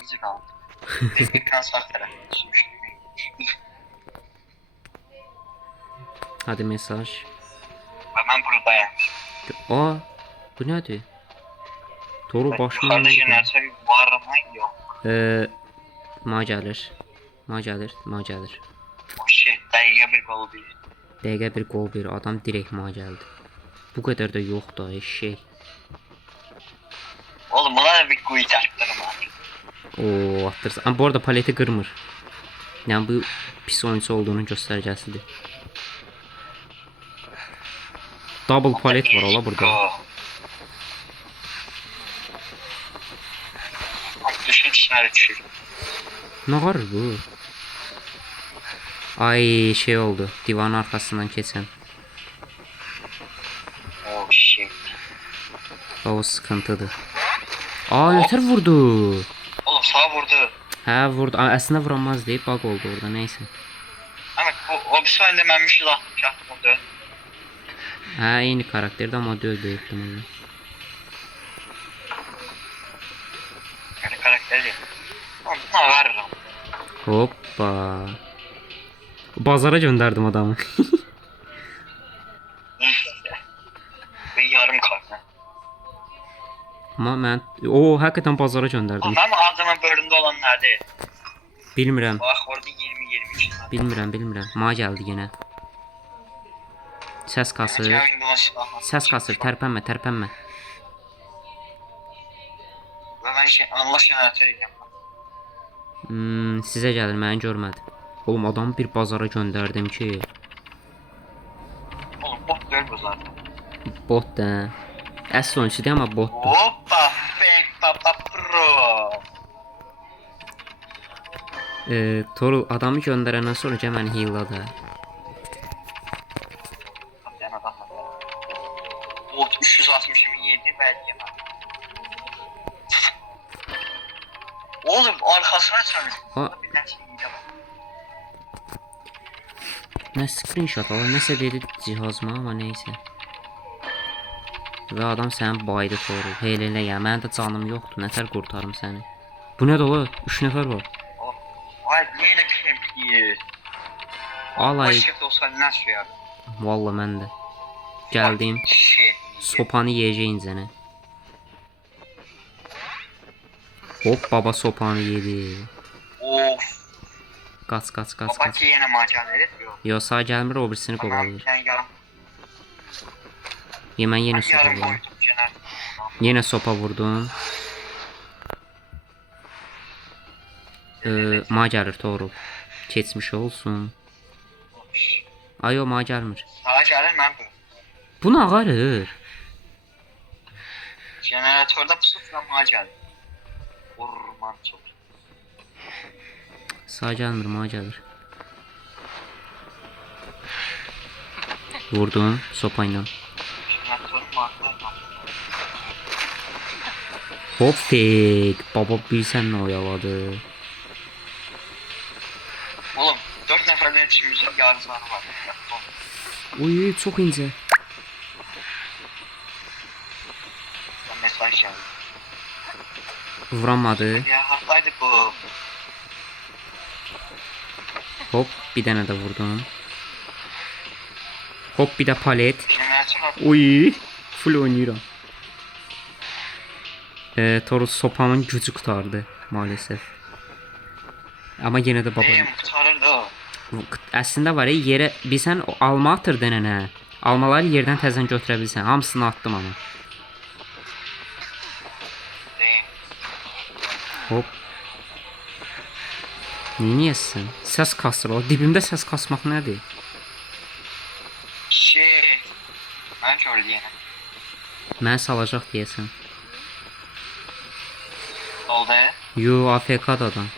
İyice kaldı. Biz bir kan sağ tarafına düşmüştük. Hadi mesaj. Ve ben buradayım. Aa, bu nədir? Toru başıma Yukarıda vurdu. jeneratör var mı? Yok. Ma gəlir. Ma gəlir, ma gəlir. O şey dəqiqə bir qolu bir. Dəqiqə bir qol bir adam direkt ma gəldi. Bu qədər də yox da eşşək. Oğlum buna da bir quyu çarptırım var. Oo, attırsın. Ama bu arada paleti qırmır. Yəni bu pis oyuncu olduğunun göstərgəsidir. Double palet var ola burada. Düşün içine düşür. Ne var bu? Ay şey oldu. Divanın arkasından keçən. Oh shit. O sıkıntıdır. Aa nətər vurdu? Oğlum sağa vurdu. Hə vurdu. Əslində vuramaz deyib bug oldu orada neyse. Ama o bir sayede ben bir şey atmadı. Hə eyni karakterdə amma deyil böyük ihtimalle. Yani karakter değil. Oğlum buna veririm. Hoppa. Bazara gönderdim adamı. Ve yarım kaldı. Amma mən həqiqətən bazara gönderdim. Ama adamın bölümde olanlar değil. Bilmirəm. Bak orada 20-23. Bilmirəm. Ma gəldi yenə. Səs kasır. Səs kasır. Tərpənmə. Ve ben şey Allah jeneratörü yapmam. Sizə gəlir, məni görmədi. Oğlum adamı bir bazara göndərdim ki. Oğlum bot değil bu zaten. Bot da. Əsl oyuncu deyil amma botdur. Hoppa fake papa pro. Torul adamı göndərəndən sonra gəl məni healadı. Yani adam var. Bot 367 belki var. Oğlum arkasına çalış. Bir tane şey de var. Nə screenshot alır, nəsə dedi cihazıma amma neysə. Və adam sənin baydı Torul. Heylə ya, mənim də canım yoxdur. Nətər qurtarım səni? Bu nədir ola? 3 nəfər var. Ay niye de kempiyiz? Alay. Başka olsa nasıl ya? Valla mən də. Gəldim. Şey. Sopanı yiyəcəyin sənə. Hop baba sopanı yedi. Of. Qaç. Baba ki yine macan edip yok. Yo sağ gəlmir o birisini qovalayır. Sen yarım. Mən yenə sopa Yarım vurdum. koydum Cener. Yenə sopa vurdum. Ma gəlir Torul. Keçmiş olsun. Ay o ma gəlmir. Sağa gelir ben bu. Bu nə ağarır? Jeneratörde pusufla macan. Vurman çok. Sağ gəlmir, ma gəlir. Vurdum sopa ilə. Jeneratörün markası. Hop fake. Baba bilsən nə oyaladı. Oğlum 4 neferden içimizin yarısları var. Uy çok incə. Ben mesaj geldi. Vuramadı. Ya haklıydı bu. Hop bir dənə də vurdum. Hop bir də palet. Jeneratör Uy full oynayıram. Torus sopamın gücü qutardı maalesef. Amma yenə də baba. neyim kurtarırdı o. Əslində var ya yerə bilsən o alma atırdın nənə. Almaları yerdən təzən götürə bilsən. Hamısını attım ama. Neyim. Hop. Neyəsən? Səs kasır o. Dibimdə səs kasmaq nədir? Şey. Ben gördüm yine. Mənə salacaq deyəsən. Oldu. Yo AFK'da adam.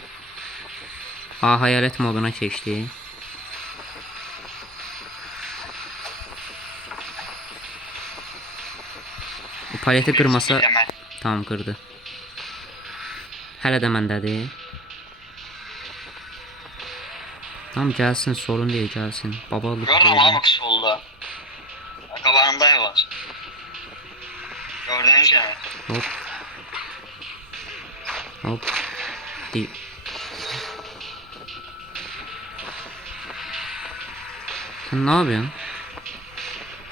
Hayalet moduna keçdi. O paleti qırmasa tamam qırdı. Hələ də məndədir. Tamam gəlsin sorun deyil gəlsin. Babalık. Görürüm ama kısa oldu. Kabağında ev var. Gördüğün şey. Hop. Hop. Getdi. Sen ne yapıyorsun?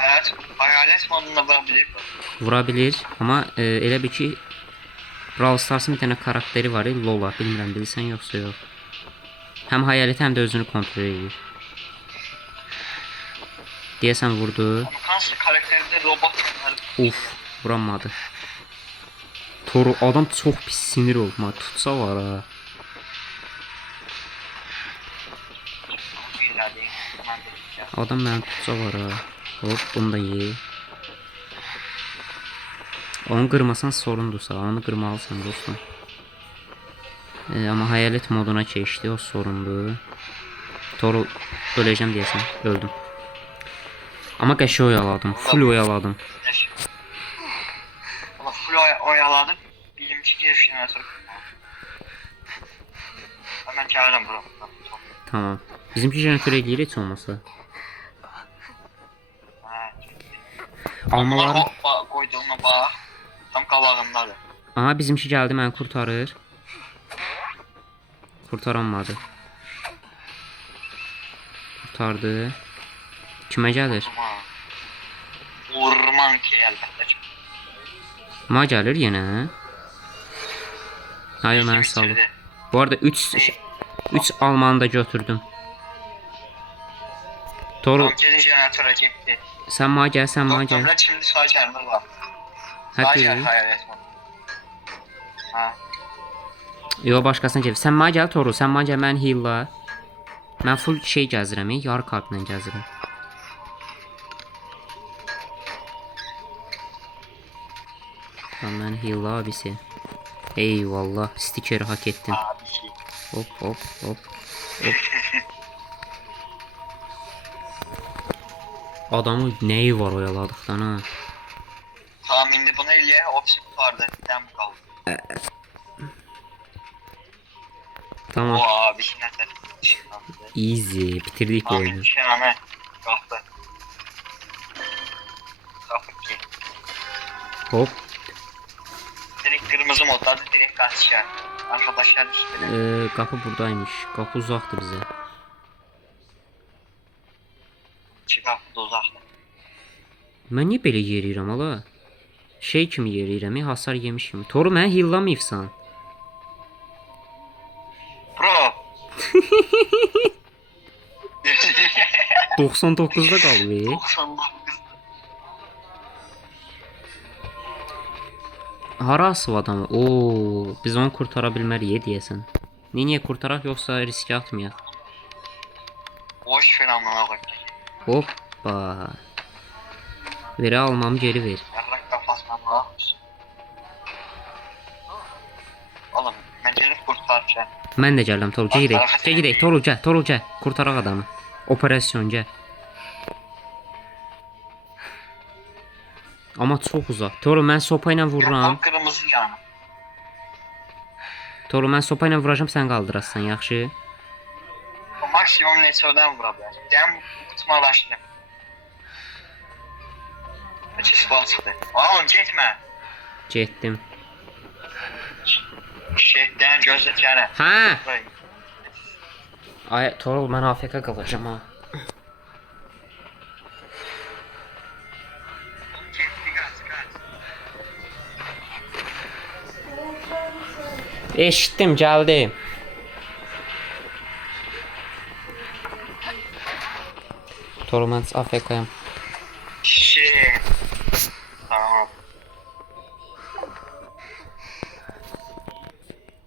Evet, hayalet modunda vurabilir bu. Vurabilir ama elə bir ki Brawl Stars'ın bir tane karakteri var, Lola. Bilmirəm bilirsən yoxsa yox. Həm hayalet həm də özünü kontrol edir. Deyəsən vurdu. Ama kanser karakterinde robot var. Uf, vuramadı. Toru adam çox pis sinir olma. Tutsa var ha. İlla değil. Ben de diyeceğim. Adam məni tutsa var ha. Hop, bunu da ye. Onu qırmasan sorundursa, onu qırmalısan dostum. Ama hayalet moduna keçdi, o sorundur. Toru öləcəm deyəsən, öldüm. Ama qəşi oyaladım, full oyaladım. Ulan full oyaladım. Bilimci jeneratör. Hemen çağırırım bro. Tamam. Bizimki jeneratör eləyir heç olmasa. Almalarım. Hoppa koyduğuma bak. Tam qabağındadır. Aha, bizimki gəldi, məni kurtarır. Kurtaranmadı. Kurtardı. Kimə gəlir? Vurman ki əlbəttə ki. Ma gəlir yenə. Hayır, mənə salıb. Bu arada 3 almanı da götürdüm. Toru, Tam gelin jeneratöre getdi. sən ma gəl, sən ma gəl. Doktorlar şimdi sağ gəlmir var. Sağ Hadi. gəl hayalet mod. Ha. Yo, başqasına gəl. Sən ma gəl Toru, sən ma gəl, mən heal'la. Mən full şey gəzirəm, yarı kartla gəzirəm. Tamam, mən heal'la abisi. Eyvallah, stikeri hak ettin. Abi şey. Hop hop hop. Adamı neyi var oyaladıqdan ha? Tamam indi bunu eləyə, opsi vardı. Bir dənə bu qaldı. Tamam, O abi nə tər. easy, bitirdik bu oyunu. Amin şənə qaldı. Qaldı ki. Hop, Direkt kırmızı moddadır, direkt kaçışlar. Arkadaşlar işte. qapı buradaymış. Qapı uzaqdır bizə. Çıkaq da uzaqdır. Mən niyə belə yeriyirəm ala? Şey kimi yeriyirəm, hasar yemiş kimi. Toru mənə heallamayıbsan. Bro. 99'da qaldı. 99. Hara asıb adamı? Oo, biz onu kurtara bilməliyik deyəsən. Niyə kurtaraq yoxsa riskə atmayaq? Boş ver amına koy. Hoppa. Verə almamı geri ver. Yarrak kafasına bak. Oğlum ben gelip kurtaracağım. Mən də gəlirəm Toru, gəl gedək. Gəl gedək, Toru gəl, Toru gəl. Kurtaraq adamı. Operasyon gəl. Amma çox uzaq. Toru, mən sopa ilə vururam. Tam kırmızı yanı. Toru, mən sopa ilə vuracam, sən qaldırasan, yaxşı? O maksimum neçədən vura bilər. Dem kutmalaşdı. Neçə silah çıxdı. Oğlum getmə. Getdim. Şeydən gözlətYəni. Hə? Ay, Toru, mən AFK qalacağam ha. Eşitdim, gəldim. Toru, mən AFK-yam. Şey